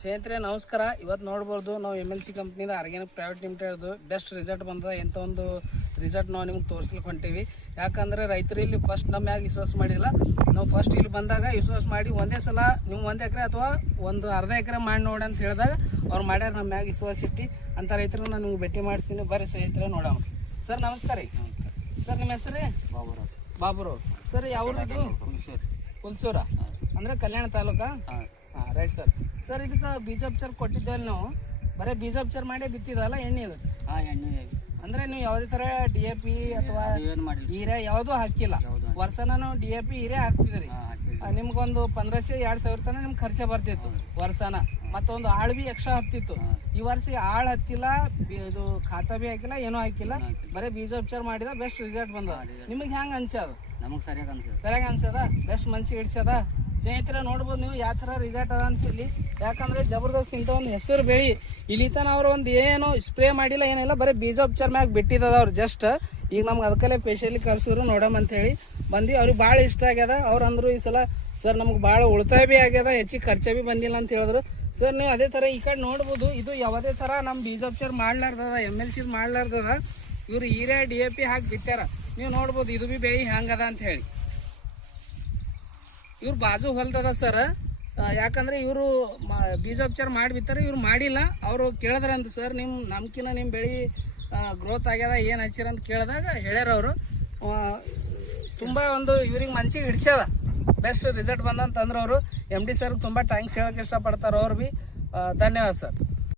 ಸ್ನೇಹಿತರೆ ನಮಸ್ಕಾರ. ಇವತ್ತು ನೋಡ್ಬೋದು ನಾವು MLC ಕಂಪ್ನಿದ ಆರ್ಗ್ಯಾನಿಕ್ ಪ್ರೈವೇಟ್ ಲಿಮಿಟೆಡ್ದು ಬೆಸ್ಟ್ ರಿಸಲ್ಟ್ ಬಂದ ಎಂಥ ಒಂದು ರಿಸಲ್ಟ್ ನಾವು ನಿಮ್ಗೆ ತೋರಿಸ್ಲಿಕ್ಕೆ ಹೊಂಟೀವಿ. ಯಾಕಂದರೆ ರೈತರು ಇಲ್ಲಿ ಫಸ್ಟ್ ನಮ್ಮ ಮ್ಯಾಗ ವಿಶ್ವಾಸ ಮಾಡಿಲ್ಲ. ನಾವು ಫಸ್ಟ್ ಇಲ್ಲಿ ಬಂದಾಗ ವಿಶ್ವಾಸ ಮಾಡಿ ಒಂದೇ ಸಲ ನೀವು 1 ಎಕರೆ ಅಥವಾ ಒಂದು ಅರ್ಧ ಎಕರೆ ಮಾಡಿ ನೋಡಿ ಅಂತ ಹೇಳಿದಾಗ ಅವ್ರು ಮಾಡ್ಯಾರ ನಮ್ಮ ಮ್ಯಾಗ ವಿಶ್ವಾಸ ಇಟ್ಟು ಅಂತ ರೈತರು ನಾನು ನಿಮ್ಗೆ ಭೇಟಿ ಮಾಡಿಸ್ತೀನಿ. ಬರ್ರಿ ಸ್ನೇಹಿತರೆ ನೋಡೋಣ. ಸರ್ ನಮಸ್ಕಾರ ರೀ. ಸರ್ ನಿಮ್ಮ ಹೆಸರು ಬಾಬುರು. ಸರ್ ಯಾವ್ದು? ಹುಲ್ಸೂರ ಅಂದರೆ ಕಲ್ಯಾಣ ತಾಲೂಕಾ? ಹಾಂ ರೈಟ್ ಸರ್. ಸರ್ ಇದಕ್ಕೆ ಬೀಜೋಪಚಾರ ಕೊಟ್ಟಿದ್ದೇವಲ್ಲ ನಾವು, ಬರೀ ಬೀಜೋಪಚಾರ ಮಾಡೇ ಬಿತ್ತಿದಲ್ಲ ಎಣ್ಣೆ ಇದು? ಹಾಂ ಎಣ್ಣೆ. ಅಂದರೆ ನೀವು ಯಾವುದೇ ಥರ DAP ಅಥವಾ ಹೀರೆ ಯಾವುದೂ ಹಾಕಿಲ್ಲ? ವರ್ಷನ ನಾವು DAP ಹೀರೆ ಹಾಕ್ತಿದ್ರಿ. ನಿಮ್ಗೊಂದು 1500-2000 ತನಕ ನಿಮ್ಗೆ ಖರ್ಚ ಬರ್ತಿತ್ತು ವರ್ಷನ. ಮತ್ತೊಂದು ಆಳು ಭೀ ಎಕ್ಸ್ಟ್ರಾ ಹತ್ತಿತ್ತು. ಈ ವರ್ಷ ಆಳು ಹತ್ತಿಲ್ಲ, ಇದು ಖಾತಾ ಭೀ ಹಾಕಿಲ್ಲ, ಏನೂ ಹಾಕಿಲ್ಲ, ಬರೀ ಬೀಜೋಪಚಾರ ಮಾಡಿದ ಬೆಸ್ಟ್ ರಿಸಲ್ಟ್ ಬಂದ. ನಿಮಗೆ ಹೆಂಗೆ ಅನ್ಸದ? ನಮಗೆ ಸರಿಯಾಗಿ ಅನ್ಸದ, ಬೆಸ್ಟ್ ಮನ್ಸಿಗೆ ಹಿಡ್ಸದ. ಸ್ನೇಹಿತರೆ ನೋಡ್ಬೋದು ನೀವು ಯಾವ ಥರ ರಿಸಲ್ಟ್ ಅದ ಅಂತ ಇಲ್ಲಿ. ಯಾಕಂದರೆ ಜಬರ್ದಸ್ತ್ ಇಂಥ ಒಂದು ಹೆಸರು ಬೆಳಿ ಇಲ್ಲಿ ತನ ಅವ್ರು ಒಂದು ಏನು ಸ್ಪ್ರೇ ಮಾಡಿಲ್ಲ, ಏನಿಲ್ಲ, ಬರೀ ಬೀಜೋಪಚಾರ ಮ್ಯಾಗ ಬಿಟ್ಟಿದ್ದದ ಅವ್ರು ಜಸ್ಟ್. ಈಗ ನಮ್ಗೆ ಅದಕ್ಕಲ್ಲೇ ಸ್ಪೆಷಲಿ ಕರ್ಸಿದ್ರು ನೋಡಮ್ ಅಂತೇಳಿ ಬಂದು ಅವ್ರಿಗೆ ಭಾಳ ಇಷ್ಟ ಆಗ್ಯದ. ಅವ್ರು ಅಂದರು ಈ ಸಲ ಸರ್ ನಮ್ಗೆ ಭಾಳ ಉಳಿತಾಯ ಭೀ ಆಗ್ಯದ, ಹೆಚ್ಚಿಗೆ ಖರ್ಚ ಭೀ ಬಂದಿಲ್ಲ ಅಂತ ಹೇಳಿದ್ರು. ಸರ್ ನೀವು ಅದೇ ಥರ ಈ ಕಡೆ ನೋಡ್ಬೋದು, ಇದು ಯಾವುದೇ ಥರ ನಮ್ಮ ಬೀಜೋಪಚಾರ ಮಾಡ್ಲಾರ್ದದ, MLC ಮಾಡ್ಲಾರ್ದದ. ಇವರು ಹೀರೆ DAP ಹಾಕಿ ಬಿಟ್ಟಾರ. ನೀವು ನೋಡ್ಬೋದು ಇದು ಭೀ ಬೆಳೆ ಹೆಂಗದ ಅಂತ ಹೇಳಿ. ಇವ್ರು ಬಾಜು ಹೊಲ್ದದ ಸರ್. ಯಾಕಂದರೆ ಇವರು ಬೀಜೋಪಚಾರ ಮಾಡಿಬಿಡ್ತಾರೆ, ಇವ್ರು ಮಾಡಿಲ್ಲ. ಅವರು ಕೇಳಿದ್ರಂತ ಸರ್ ನಮ್ಕಿನ್ನ ನಿಮ್ಮ ಬೆಳೆ ಗ್ರೋತ್ ಆಗ್ಯದ, ಏನು ಹಚ್ಚಿರ ಅಂತ ಕೇಳಿದಾಗ ಹೇಳ್ಯಾರ ಅವರು. ತುಂಬ ಒಂದು ಇವ್ರಿಗೆ ಮನ್ಸಿಗೆ ಹಿಡ್ಸ್ಯದ, ಬೆಸ್ಟ್ ರಿಸಲ್ಟ್ ಬಂದಂತಂದ್ರೆ ಅವರು MD ಸರ್ಗೆ ತುಂಬ ಥ್ಯಾಂಕ್ಸ್ ಹೇಳೋಕ್ಕೆ ಇಷ್ಟಪಡ್ತಾರೆ. ಅವ್ರು ಭೀ ಧನ್ಯವಾದ ಸರ್.